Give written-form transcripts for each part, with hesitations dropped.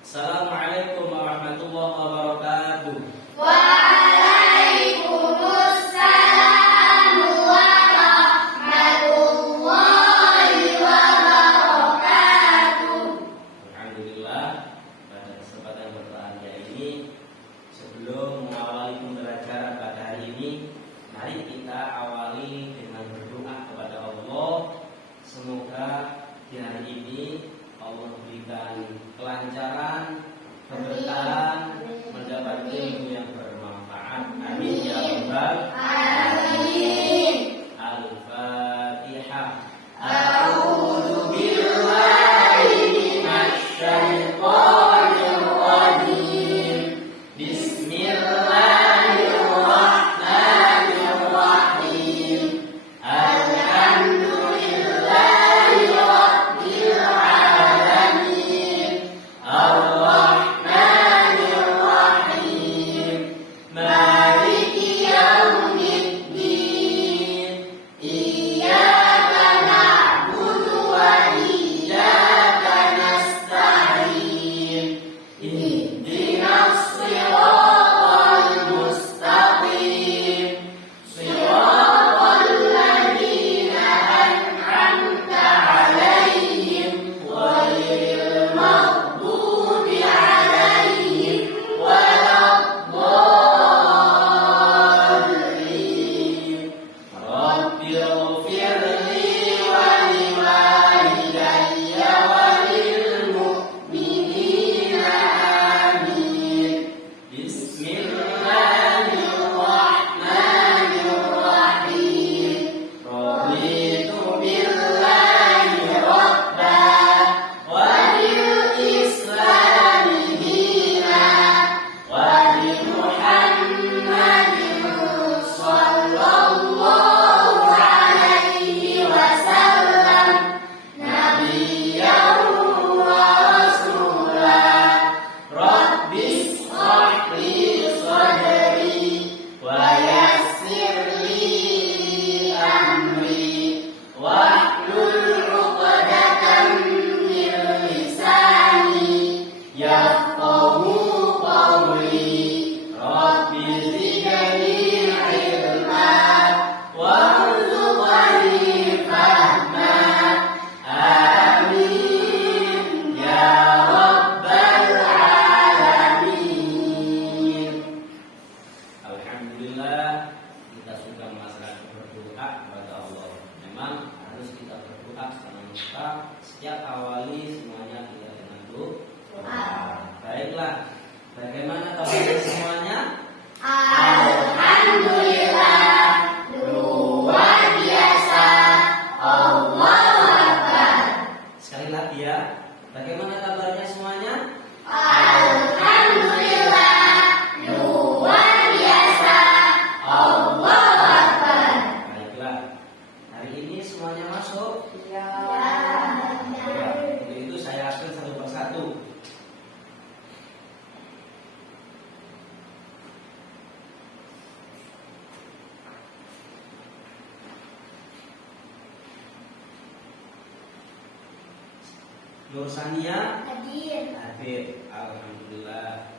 Assalamualaikum warahmatullahi wabarakatuh. Waalaikumsalam warahmatullahi wabarakatuh. Alhamdulillah, pada kesempatan berbahagia ini, sebelum mengawali pembelajaran pada hari ini, mari kita awali dengan berdoa kepada Allah. Semoga di hari ini Allah berikan kelancaran, keberkahan, mendapat ilmu yang bermanfaat. Amin ya rabbal Amin. Al-Fatihah. A'udzu billahi minasy syaithanir rajim. Bismillahirrahmanirrahim. Alhamdulillahi rabbil alamin. Ar-Rahmanir Rahim. Maliki yaumiddin. Iyyaka na'budu wa iyyaka nasta'in. Ihdinas siratal mustaqim. Siratal ladzina an'amta 'alaihim ghairil maghdubi 'alaihim waladdallin. Rabbighfirli wa liwalidayya wa lil mu'minina amin. Bismillahirrahmanirrahim. Raditu billahi rabban wa bil islami dinan wa bi Muhammadin sallallahu alaihi wasallam nabiyyan wa rasulan. Rabbi shrah li sadri wa yassir li amri wahlul 'uqdatam min lisani yafqahu qawli. Rabbi zidni ilma warzuqni fahma. Amin ya rabbal alamin. Alhamdulillah, kita sudah melaksanakan berdoa kepada Allah. Memang harus kita berdoa karena kita setiap awali semuanya kita dengan doa. Baiklah, bagaimana kabarnya semuanya? Alhamdulillah, luar biasa. Allahu Akbar. Sekali lagi ya, bagaimana kabarnya semuanya? Alhamdulillah, luar biasa. Allahu Akbar. Baiklah, hari ini semuanya masuk. Ya. Untuk itu saya akan satu persatu. Nur Sania Hadir. hadir, alhamdulillah.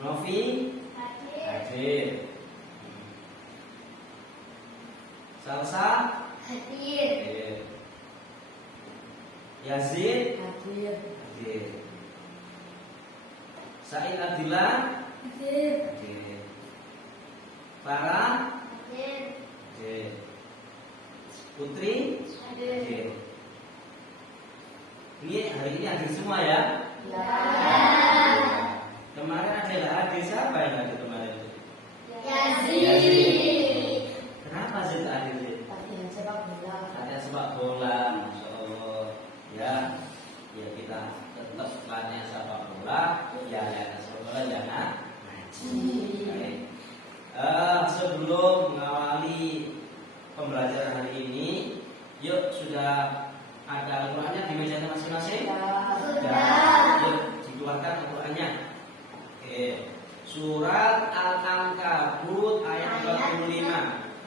Novi Hadir. hadir. Salsa Hadir. hadir. Yazid Hadir. hadir. Said Abdillah Hadir. hadir. Farah Hadir. hadir. Putri Hadir. hadir. Ini hari ini hadir semua ya. Ya. Kemarin ada yang hadir, siapa yang hadir kemarin? Yazid. Kenapa Zid hadir? Zid? Latihan sepak bola. Ada sepak bola, masya Allah. Ya, ya kita tetap latihan sepak bola. Ya, latihan sepak bola jangan ngaji. Baik. Sebelum mengawali pembelajaran hari ini, yuk sudah ada Al-Qur'annya di meja masing-masing? Sudah. Yuk dikeluarkan Al-Qur'annya. Oke. Surat Al-Ankabut ayat 25.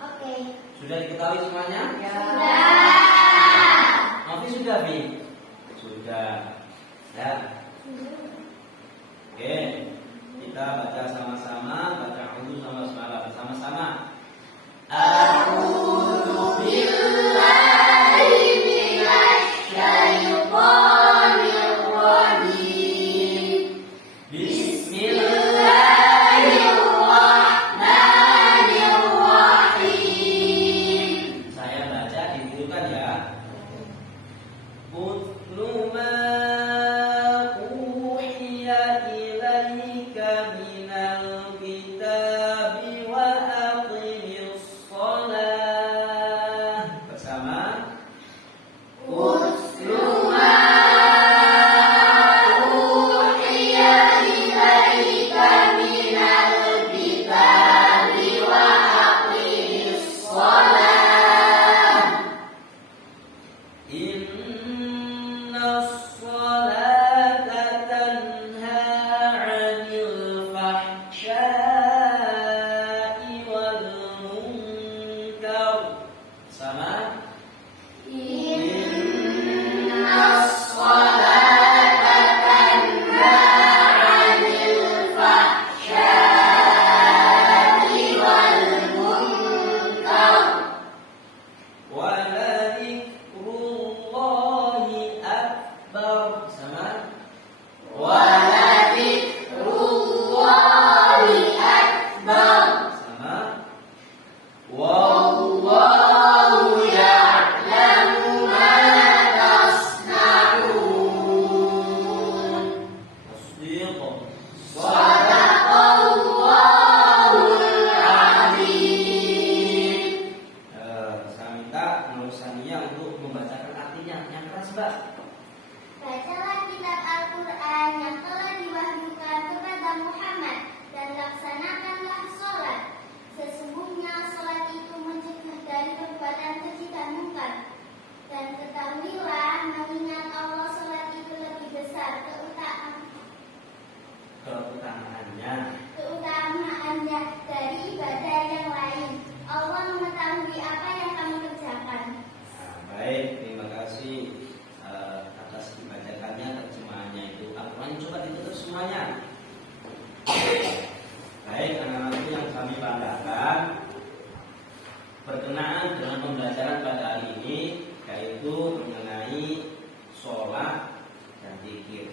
Oke. Sudah diketahui semuanya? Sudah. Novi sudah, Bi? Sudah. Ya. Oke, kita baca sama-sama, baca a'udzu sama-sama. A'udzu billahi minasy syaithanir rajim. Bismillahirrahmanirrahim. Saya baca, ditirukan ya. Utlu ma uhiya ilaika minal kitabi wa aqimis shalah. Bersama. Utlu ma uhiya ilaika minal kitabi wa aqimis shalah. Inna sholata tanha 'anil fahsya'i wal munkar. Sama. Inna sholata tanha 'anil fahsya'i wal munkar. Wa dzikrullahi akbar. Sama. Wa dzikrullahi akbar. Sama. Wallahu ya'lamu ma tasna'un. Tasdiq. Shadaqallahul azim. Saya minta Nursaniyah untuk membacakan artinya yang keras, Mbak. Bacalah kitab Al-Quran yang telah diwahyukan kepada Muhammad dan laksanakanlah sholat. Sesungguhnya sholat itu mencegah dari perbuatan keji dan munkar. Dan ketahuilah mengingat Allah sholat itu lebih besar keutamaannya dari ibadah yang lain. Allah mengetahui apa yang kamu kerjakan. Baik, terima kasih atas dibacakannya, terjemahannya itu. Al-Quran coba ditutup semuanya. Baik, anak-anak yang kami banggakan, berkenaan dengan pembelajaran pada hari ini, yaitu mengenai sholat dan zikir.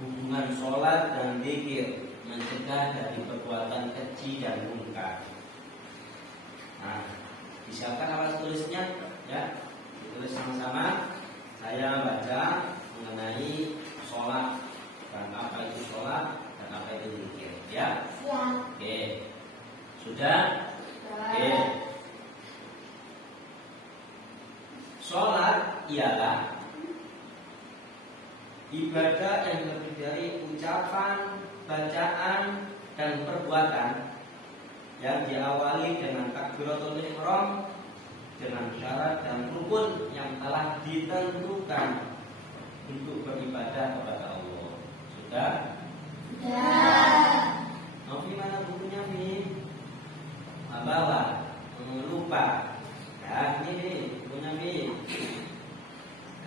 Hubungan sholat dan zikir mencegah dari perbuatan keji dan munkar. Nah, disiapkan alat tulisnya, ya, ditulis sama-sama. Saya baca mengenai sholat dan apa itu sholat dan apa itu zikir, ya. Siap. Oke, sudah. Oke. Sholat ialah ibadah yang terdiri dari ucapan, bacaan, dan perbuatan yang diawali dengan takbiratul ihram dengan syarat dan rukun yang telah ditentukan untuk beribadah kepada Allah. Sudah? Sudah. Novi mana bukunya, Mi? Bawa. Lupa. Ya, ini bukunya, Mi.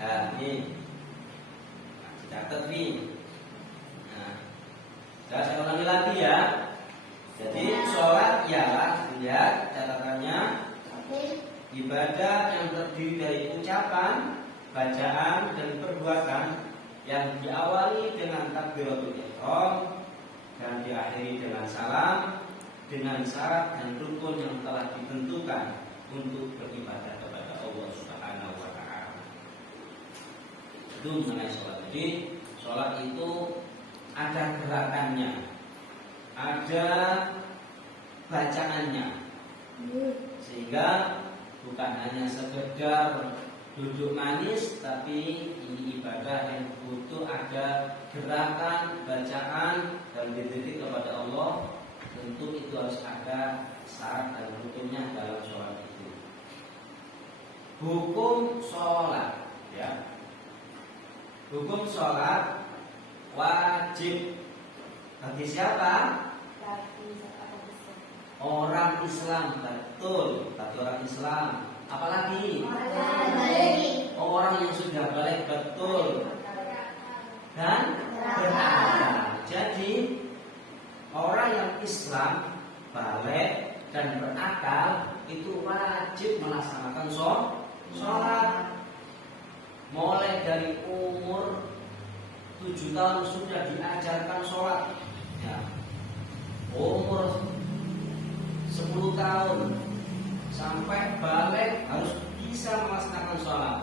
Nah, ini. Catat, Mi. Nah, saya ulangi lagi ya. Jadi sholat ialah, lihat catatannya, ibadah yang terdiri dari ucapan, bacaan, dan perbuatan yang diawali dengan takbiratul ihram dan diakhiri dengan salam, dengan syarat dan rukun yang telah ditentukan untuk beribadah kepada Allah Subhanahu wa Ta'ala. Itu mengenai sholat. Jadi sholat itu ada gerakannya, ada bacaannya, sehingga bukan hanya sekedar duduk manis, tapi ini ibadah yang butuh ada gerakan, bacaan, dan dididik kepada Allah. Tentu itu harus ada syarat dan rukunnya dalam sholat itu. Hukum sholat, ya. Hukum sholat wajib bagi siapa? Orang Islam, betul. Bagi orang Islam. Apalagi orang yang sudah balik, betul. Dan dari umur 7 tahun sudah diajarkan sholat, ya. Umur 10 tahun sampai balik harus bisa melaksanakan sholat.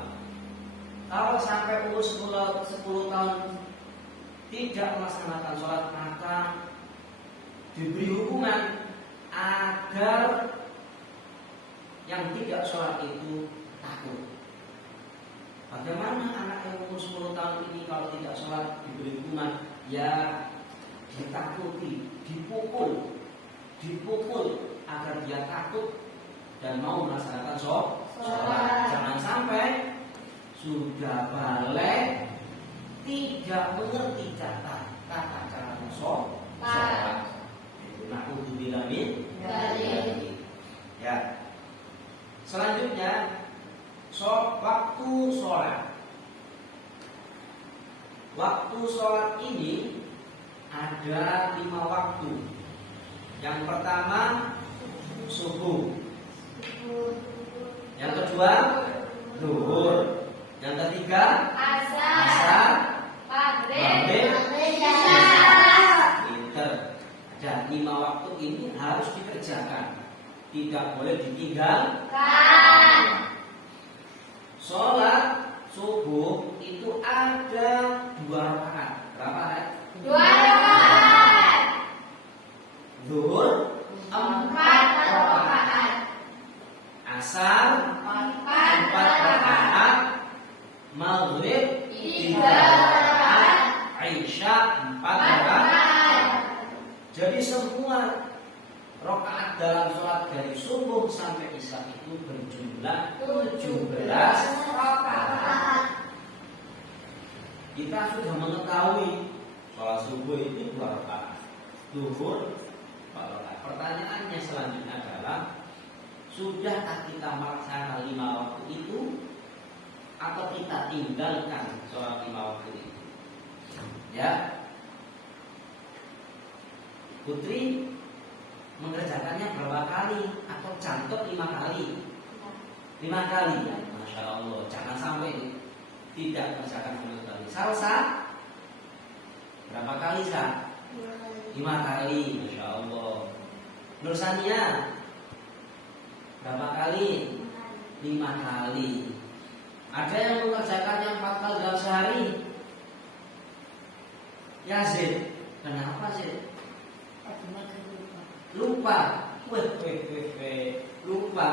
Kalau sampai umur 10 tahun tidak melaksanakan sholat, maka diberi hukuman agar yang tidak sholat itu takut. Bagaimana anak yang umur 10 tahun ini kalau tidak sholat diberi hukuman? Ya ditakuti, dipukul agar dia takut dan mau melaksanakan sholat. Jangan sampai sudah balik tidak mengerti kata cara sholat. Itu na'udzubillah min dzalik. Ya. Selanjutnya waktu sholat. Waktu sholat ini ada 5 waktu. Yang pertama subuh. Yang kedua zuhur. Yang ketiga asar, maghrib, isya. Ada 5 waktu ini harus dikerjakan, tidak boleh ditinggalkan. Sholat subuh itu ada 2 rakaat. Berapa rakaat? 2 rakaat. Zuhur 4 rakaat. Asar 4 rakaat. Maghrib 3 rakaat. Isya 4 rakaat. Jadi semua rakaat dalam sholat dari subuh sampai isya itu berjumlah 17 rakaat. Kita sudah mengetahui sholat subuh itu 2 rakaat, zuhur 4 rakaat. Pertanyaannya selanjutnya adalah, sudahkah kita melaksanakan 5 waktu itu atau kita tinggalkan sholat 5 waktu itu? Ya, Putri mengerjakannya berapa kali atau cantik 5 kali? 5 kali, ya, Masya Allah. Jangan sampai tidak mengerjakan 5 kali. Salsa berapa kali, Sa? 5 kali, Masya Allah. Nursania berapa kali? 5 kali. Ada yang mengerjakannya 4 kali dalam sehari? Yazid, kenapa sih? Lupa. Lupa.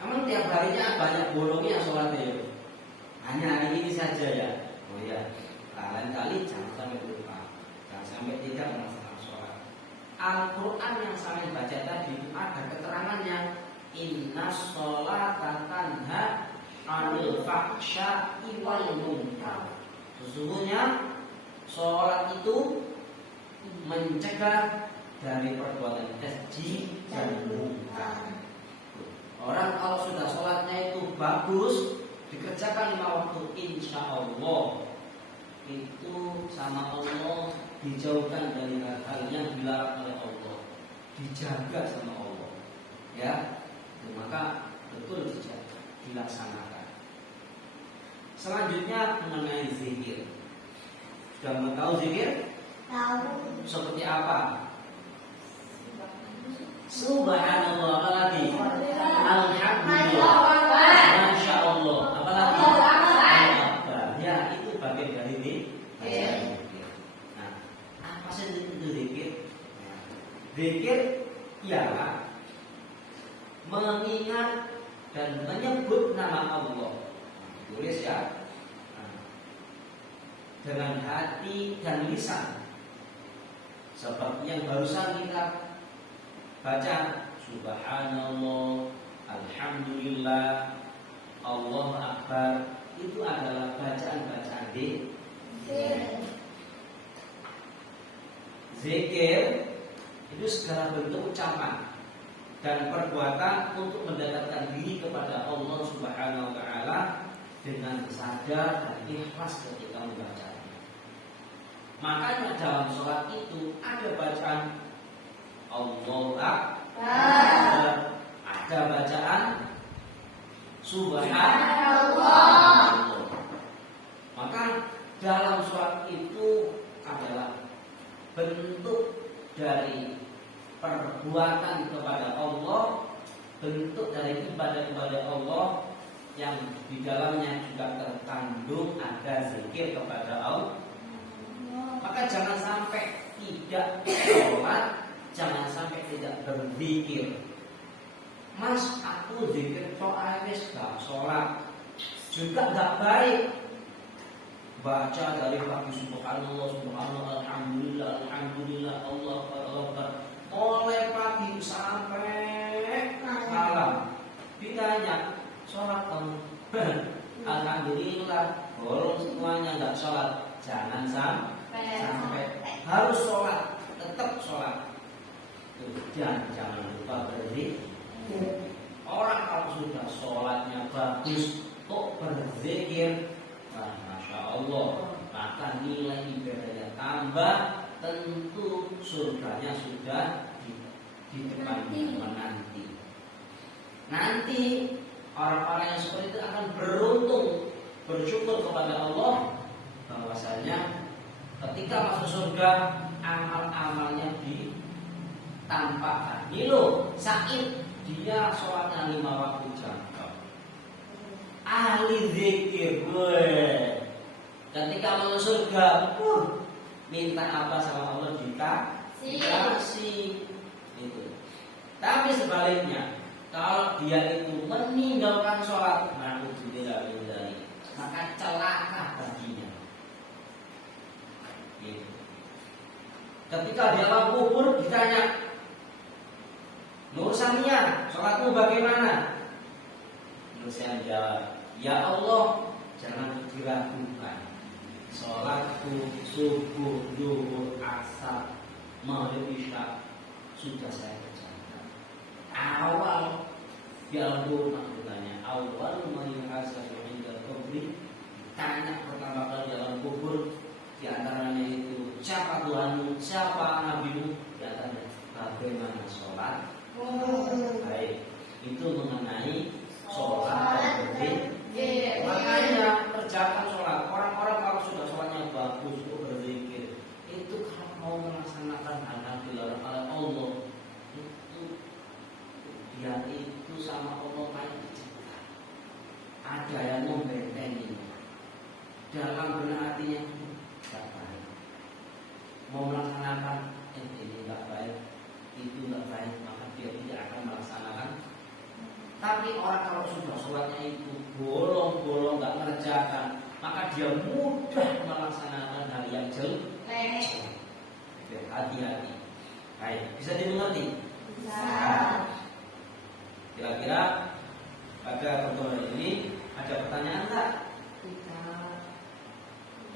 Emang tiap harinya banyak bolongnya sholatnya. Hanya hari ini saja ya. Oh ya, lain kali jangan sampai lupa, jangan sampai tidak melaksanakan sholat. Al-Quran yang saya baca tadi itu ada keterangannya, inna sholata tanha 'anil fahsya'i wal munkar. Sesungguhnya sholat itu mencegah dari perbuatan keji dan munkar. Orang kalau sudah sholatnya itu bagus, dikerjakan 5 waktu, insya Allah itu sama Allah dijauhkan dari hal yang dilarang oleh Allah, dijaga sama Allah. Ya, maka betul dijaga, dilaksanakan. Selanjutnya mengenai zikir. Sudah mengetahui zikir? Tahu. Seperti apa? Subhanallah, apa lagi? Alhamdulillah, Masya Allah, apa lagi? Ya, itu bagian dari zikir. Nah, apa sih itu zikir? Zikir ialah mengingat dan menyebut nama Allah. Tulis ya. Dengan hati dan lisan. Seperti yang barusan kita baca, Subhanallah, Alhamdulillah, Allahu Akbar. Itu adalah bacaan-bacaan zikir. Itu segala bentuk ucapan dan perbuatan untuk mendekatkan diri kepada Allah Subhanahu wa taala dengan sadar dan ikhlas ketika membaca. Makanya dalam sholat itu ada bacaan Allahu Akbar, ada bacaan Subhanallah. Maka dalam sholat itu adalah bentuk dari perbuatan kepada Allah, bentuk dari ibadah kepada Allah yang di dalamnya juga terkandung ada zikir kepada Allah. Maka jangan sampai tidak sholat, jangan sampai tidak berzikir. Mas, aku zikir soal gak sholat juga gak baik. Baca dari pagi subhanallah, subhanallah, alhamdulillah, alhamdulillah, Allah Akbar, mulai pagi sampai malam. Ditanya, sholat kamu? Alhamdulillah, bolong semuanya nggak sholat. Jangan sampai harus sholat, tetap sholat. Dan jangan lupa berzikir. Orang kalau sudah sholatnya bagus, kok berzikir? Masya Allah, maka nilai ibadahnya tambah, tentu surganya sudah di depannya menanti. Nanti orang-orang yang seperti itu akan beruntung, bersyukur kepada Allah bahwasanya ketika masuk surga amal-amalnya ditampakkan. Ini loh, Said dia sholatnya 5 waktu jam. Ahli zikir, ketika masuk surga, minta apa sama Allah dikasih. Itu. Tapi sebaliknya, kalau dia itu meninggalkan sholat, maka celaka baginya. Gitu. Ketika di alam kubur ditanya, Nur Samia, sholatmu bagaimana? Nur Samia jawab, ya Allah, jangan diragukan. Sholatku subuh, zuhur, asar, maghrib, isya sudah saya kerjakan. Awal di alam kubur maksudnya, awal menghasab hingga kubur. Tanya pertama kali di alam kubur, di antaranya itu siapa Tuhanmu, siapa Nabimu, di antaranya bagaimana sholat. Baik, itu mengenai sholat dan berzikir. Makanya kerjakan sholat. Orang-orang kalau sudah sholatnya bagus, itu berzikir, itu kalau mau melaksanakan hal-hal dilarang oleh Allah, itu dia itu sama Allah kayak dicipta. Ada yang membentengi. Dalam benar artinya tidak baik. Mau melaksanakan ini tidak baik, itu tidak baik, maka dia tidak akan melaksanakan. Tapi orang kalau sudah sholatnya itu bolong-bolong nggak mengerjakan, maka dia mudah melaksanakan hal yang jelek. Hati-hati. Baik, bisa dimengerti? Bisa. Kira-kira pada pertemuan ini ada pertanyaan tak?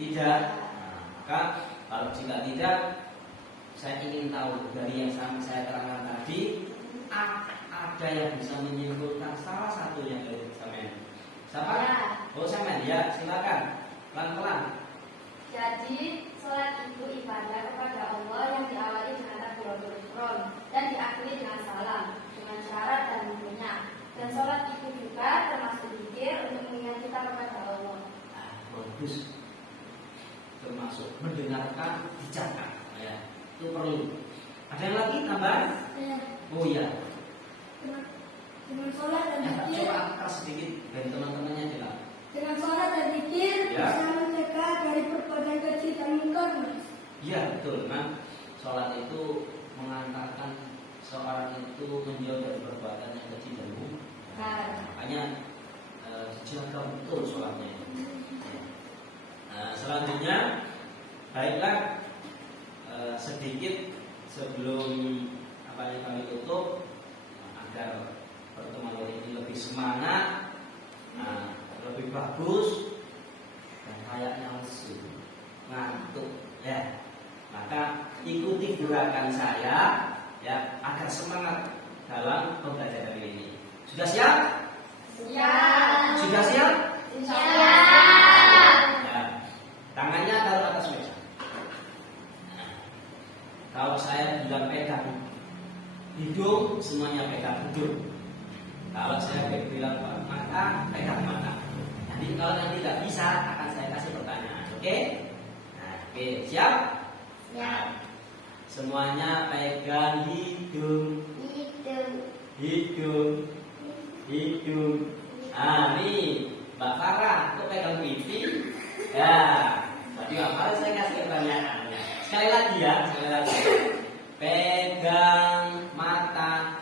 Tidak. Nah, maka kalau jika tidak, saya ingin tahu dari yang saya terangkan tadi, ada yang bisa menyimpulkan salah satunya dari Samen. Siapa? Oh, Samen, ya, silakan. Pelan-pelan. Jadi, sholat itu ibadah kepada Allah yang diawali dengan takbiratul ihram dan diakhiri dengan salam, dengan syarat dan rukunnya. Dan sholat itu juga termasuk zikir untuk mengingat kita kepada Allah. Bagus. Termasuk mendengarkan bicara. Ya, itu perlu. Ada yang lagi tambahan? Ya. Oh iya. Dengan sholat dan zikir. Coba angkat sedikit dari teman-temannya bilang. Dengan sholat dan zikir Ya. bisa mencegah dari perbuatan keji dan munkar, Mas. Iya betul, kan? Sholat itu mengantarkan seorang itu menjauh dari perbuatan yang keji dan munkar. Makanya dijaga betul sholatnya itu. Nah, selanjutnya, baiklah, sedikit sebelum apa yang kami tutup, agar pertemuan ini lebih semangat, lebih bagus, dan kayaknya lesu, ngantuk, ya. Maka ikuti gerakan saya, ya, agar semangat dalam pembelajaran ini. Sudah siap? Siap. Sudah siap? Siap. Ya. Tangannya taruh atas meja. Kalau saya bilang pegang hidung, semuanya pegang hidung. Kalau saya bilang pegang mata. Nanti kalau yang tidak bisa akan saya kasih pertanyaan. Oke? Nah, oke, siap? Siap. Semuanya pegang hidung. Hidung. Ah, nih, Mbak Farah, kok pegang pipi? Ya, tapi Mbak Farah saya kasih pertanyaannya. Sekali lagi ya, sekali lagi. Pegang mata.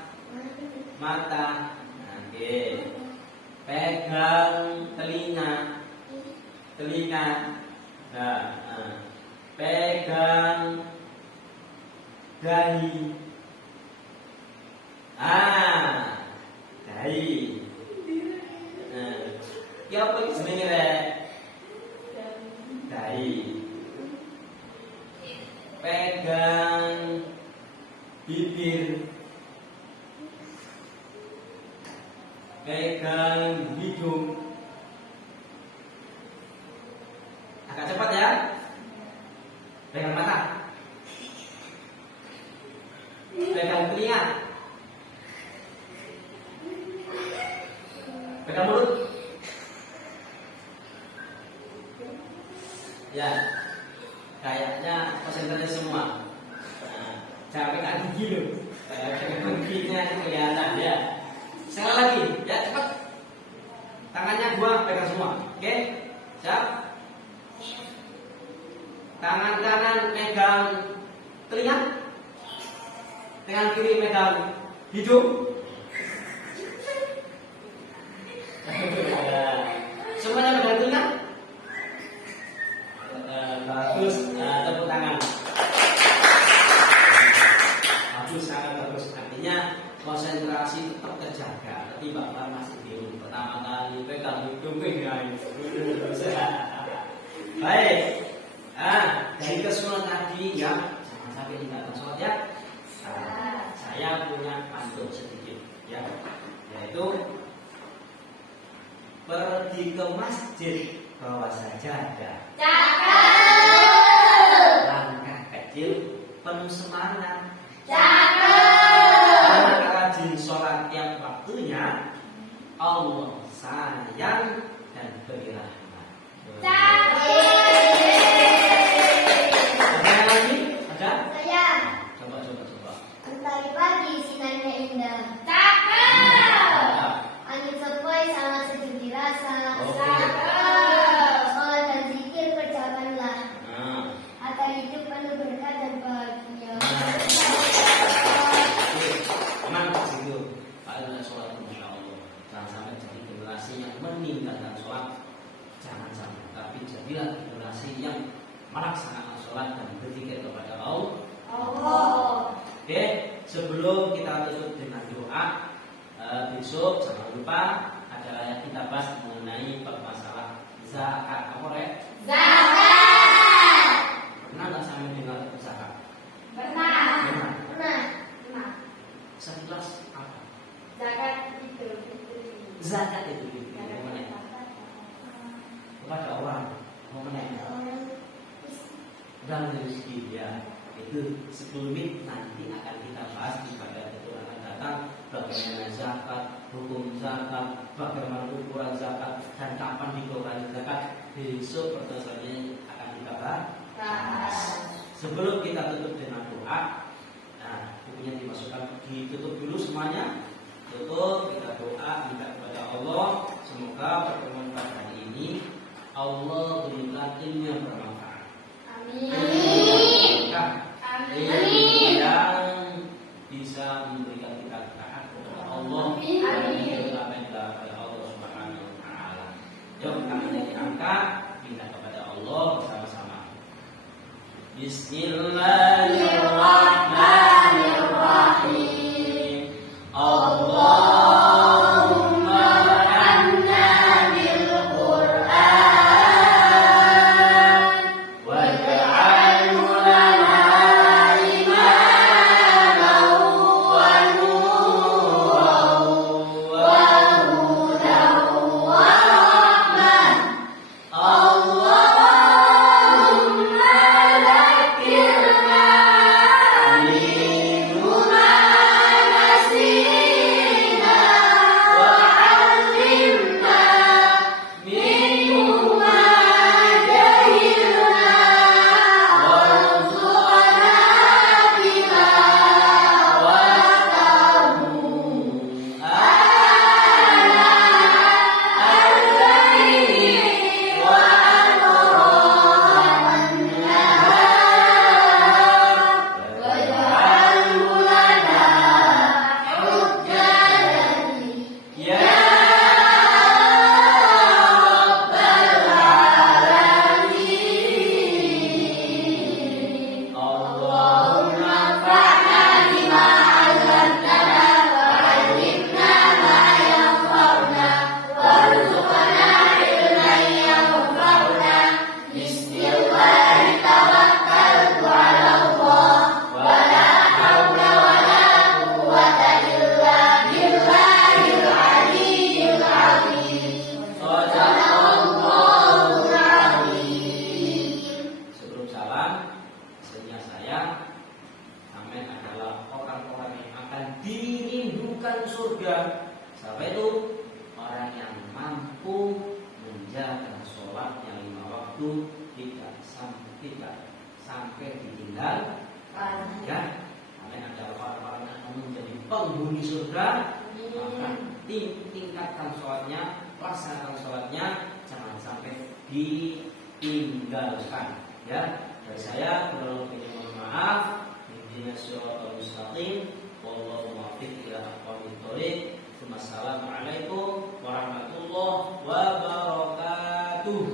Oke. Pegang telinga. Nah, pegang dahi. Dahi. Ya apa iki jenenge rek? Dahi. Pegang bibir. Pegang hidung. Agak cepat ya. Pegang mata. Pegang telinga. Pegang mulut. Ya, kayaknya konsentrasi semua. Nah, jangan pegang gigi loh. Pegang giginya kelihatan ya. Sekali lagi, ya cepat. Tangannya gua pegang semua. Oke? Siap? Tangan kanan megang telinga. Tangan kiri megang hidung. Semuanya megang telinga. Bagus. Tepuk tangan. Bagus, sangat bagus. Artinya konsentrasi tetap terjaga. Tapi Bapak masih bingung. Pertama kali pegang hidung pegang. Baik. Dari kesulitan tadi ya, jangan sampai tinggalkan sholat ya. Saya punya pantun sedikit ya, yaitu pergi ke masjid bawa sajadah. Langkah kecil penuh semangat. Rajin sholat tiap waktunya, Allah sayang dan beri rahmat. Ada yang lagi? Ada? Saya. Coba. Mentari pagi sinarnya indah. Angin sepoi sangat sejuk dirasa. Sholat dan zikir kerjakanlah. Agar hidup penuh berkah dan bahagia. Aman Pak situ. Pak ada sholat Masya Allah. Jangan sampai jadi generasi yang meninggalkan sholat. Jangan sampai. Tapi jadilah generasi yang melaksanakan sholat dan berzikir kepada Allah. Oke, sebelum kita tutup dengan doa, besok jangan lupa adalah yang kita bahas mengenai masalah zakat. Apa rek? Zakat. Pernah nggak sampai dengar zakat? Pernah. Sekilas apa? Zakat Zakat itu kepada orang mau menanya dan rezeki ya itu sekelumit nanti akan kita bahas di pada itu akan datang bagaimana zakat, hukum zakat, bagaimana ukuran zakat dan kapan dikeluarkan zakat. Besok pertanyaannya akan kita bahas. Sebelum kita tutup dengan doa, nah bukunya ditutup dulu semuanya. Tutup, kita doa minta kepada Allah semoga pertemuan pada hari ini Allah berikan ilmu yang bermanfaat. Amin. Yang bisa memberikan kita taat kepada Allah dan apa yang kepada Allah Subhanahu wa taala. Yuk tangannya diangkat minta kepada Allah bersama-sama. Bismillahirrahmanirrahim. Allahumma anna bil Qur'an waj'alhu lana imaman wa nuran wa hudan wa rahmah. Allahumma dzakirna waktu tidak sampai ditinggal. Ya, karena ada orang-orang yang akan menjadi penghuni surga, maka tingkatkan sholatnya, laksanakan sholatnya, jangan sampai ditinggalkan. Ya, dari saya kurang lebihnya mohon maaf. Ihdinas siratal mustaqim, wallahu muwaffiq ila aqwamit thoriq. Wassalamualaikum warahmatullahi wabarakatuh.